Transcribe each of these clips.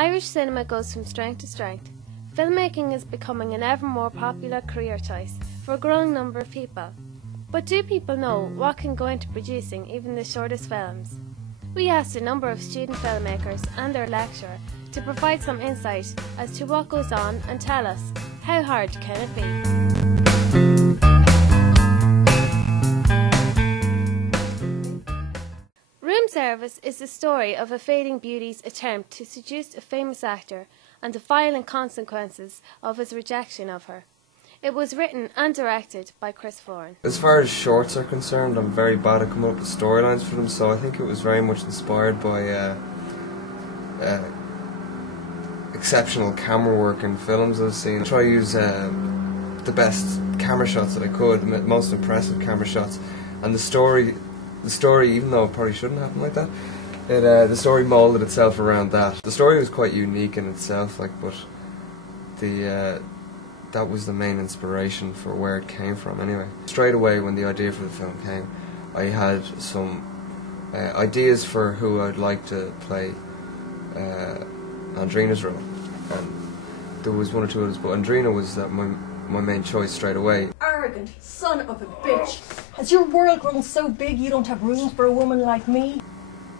Irish cinema goes from strength to strength. Filmmaking is becoming an ever more popular career choice for a growing number of people. But do people know what can go into producing even the shortest films? We asked a number of student filmmakers and their lecturer to provide some insight as to what goes on and tell us, how hard can it be? Room Service is the story of a fading beauty's attempt to seduce a famous actor and the violent consequences of his rejection of her. It was written and directed by Chris Florin. As far as shorts are concerned, I'm very bad at coming up with storylines for them, so I think it was very much inspired by exceptional camera work in films I've seen. I try to use the best camera shots that I could, the most impressive camera shots, and the story, even though it probably shouldn't happen like that, the story moulded itself around that. The story was quite unique in itself, but that was the main inspiration for where it came from anyway. Straight away when the idea for the film came, I had some ideas for who I'd like to play Andrina's role, and there was one or two others, but Andrina was my main choice straight away. Arrogant son of a bitch! Has your world grown so big you don't have room for a woman like me?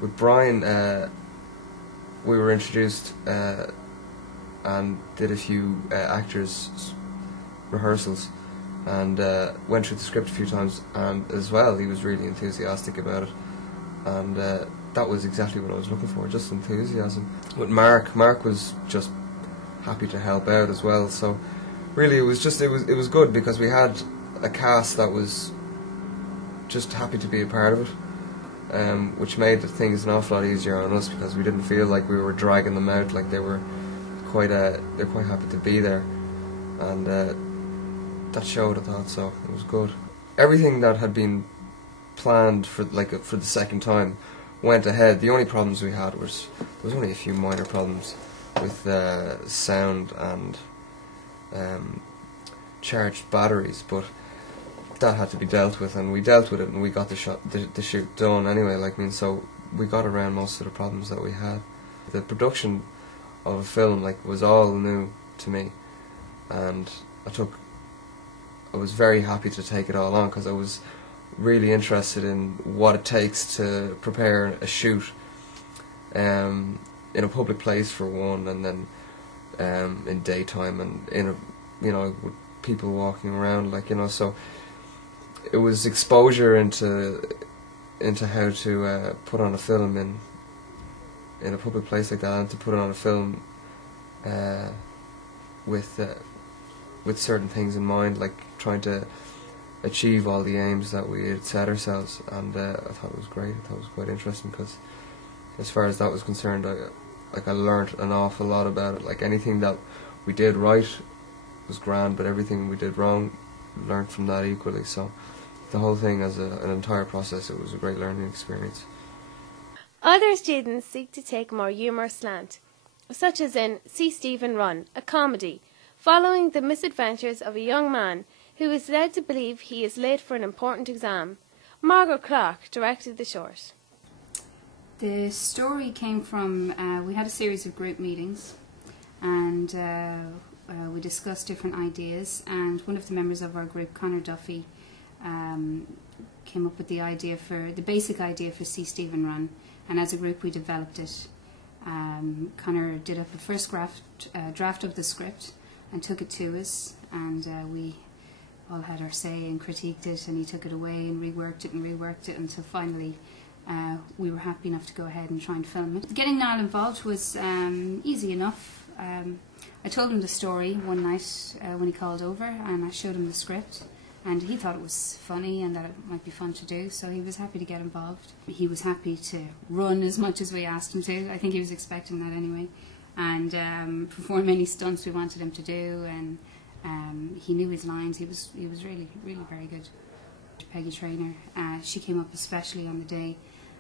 With Brian, we were introduced and did a few actors' rehearsals, and went through the script a few times, and as well he was really enthusiastic about it, and that was exactly what I was looking for, just enthusiasm. With Mark was just happy to help out as well, so really it was good because we had a cast that was just happy to be a part of it, which made things an awful lot easier on us because we didn't feel like we were dragging them out. Like they're quite happy to be there, and that showed, I thought, so it was good. Everything that had been planned for the second time went ahead. The only problems we had there was only a few minor problems with sound and charged batteries, but that had to be dealt with, and we dealt with it, and we got the shoot done anyway. So we got around most of the problems that we had. The production of a film was all new to me, and I was very happy to take it all on because I was really interested in what it takes to prepare a shoot in a public place for one, and then in daytime and with people walking around, so it was exposure into how to put on a film in a public place like that, and to put on a film with certain things in mind, like trying to achieve all the aims that we had set ourselves, and I thought it was great. I thought it was quite interesting because as far as that was concerned, I learnt an awful lot about it. Anything that we did right was grand, but everything we did wrong, learnt from that equally. So the whole thing as an entire process, it was a great learning experience. Other students seek to take a more humorous slant, such as in See Stephen Run, a comedy, following the misadventures of a young man who is led to believe he is late for an important exam. Margaret Clark directed the short. The story came from, we had a series of group meetings, and we discussed different ideas, and one of the members of our group, Conor Duffy, came up with the basic idea for See Stephen Run, and as a group we developed it. Conor did up a first draft of the script and took it to us, and we all had our say and critiqued it, and he took it away and reworked it until finally we were happy enough to go ahead and try and film it. Getting Niall involved was easy enough. I told him the story one night when he called over, and I showed him the script, and he thought it was funny and that it might be fun to do, so he was happy to get involved. He was happy to run as much as we asked him to. I think he was expecting that anyway, and perform any stunts we wanted him to do, and he knew his lines. He was really very good. Peggy Traynor, she came up especially on the day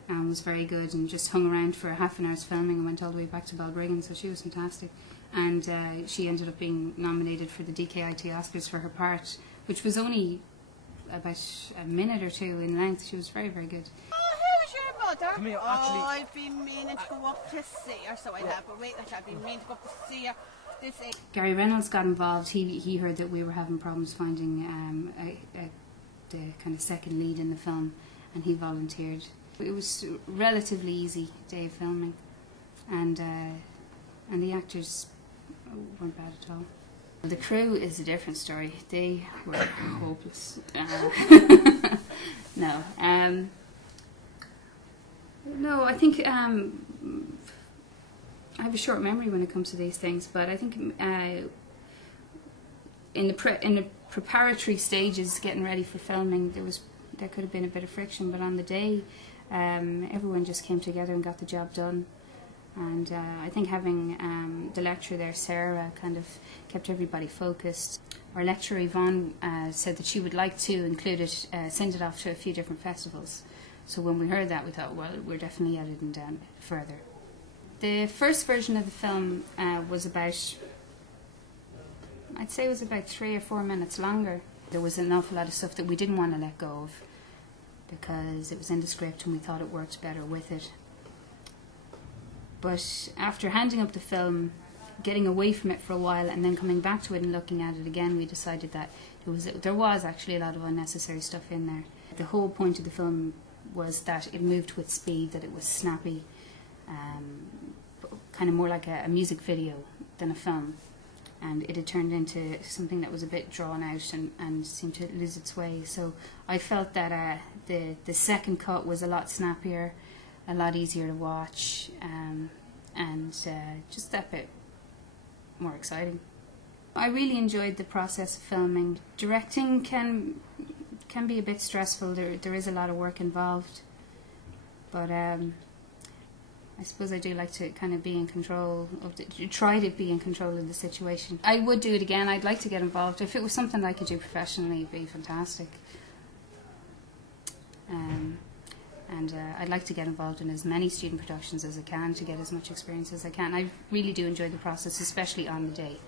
and was very good, and just hung around for half an hour's filming and went all the way back to Balbriggan, so she was fantastic. And she ended up being nominated for the DKIT Oscars for her part, which was only about a minute or two in length. She was very good. Oh, who's your mother? Come here, Oh, actually. I've been meaning to go up to see her, so I have. But wait, I've been meaning to go up to see her. This is Gary Reynolds got involved. He heard that we were having problems finding the kind of second lead in the film, and he volunteered. It was a relatively easy day of filming, and the actors weren't bad at all. The crew is a different story. They were hopeless. No, no. I think I have a short memory when it comes to these things, but I think in the preparatory stages, getting ready for filming, there could have been a bit of friction, but on the day, everyone just came together and got the job done. And I think having the lecturer there, Sarah, kind of kept everybody focused. Our lecturer, Yvonne, said that she would like to include it, send it off to a few different festivals. So when we heard that, we thought, well, we're definitely editing down further. The first version of the film was about, I'd say it was about 3 or 4 minutes longer. There was an awful lot of stuff that we didn't want to let go of because it was in the script and we thought it worked better with it. But after handing up the film, getting away from it for a while and then coming back to it and looking at it again, we decided that there was actually a lot of unnecessary stuff in there. The whole point of the film was that it moved with speed, that it was snappy, kind of more like a music video than a film. And it had turned into something that was a bit drawn out and seemed to lose its way. So I felt that the second cut was a lot snappier, a lot easier to watch, and just that bit more exciting. I really enjoyed the process of filming. Directing can be a bit stressful. There is a lot of work involved, but I suppose I do like to kind of be in control of try to be in control of the situation. I would do it again. I'd like to get involved. If it was something I could do professionally, it'd be fantastic. And I'd like to get involved in as many student productions as I can to get as much experience as I can. I really do enjoy the process, especially on the day.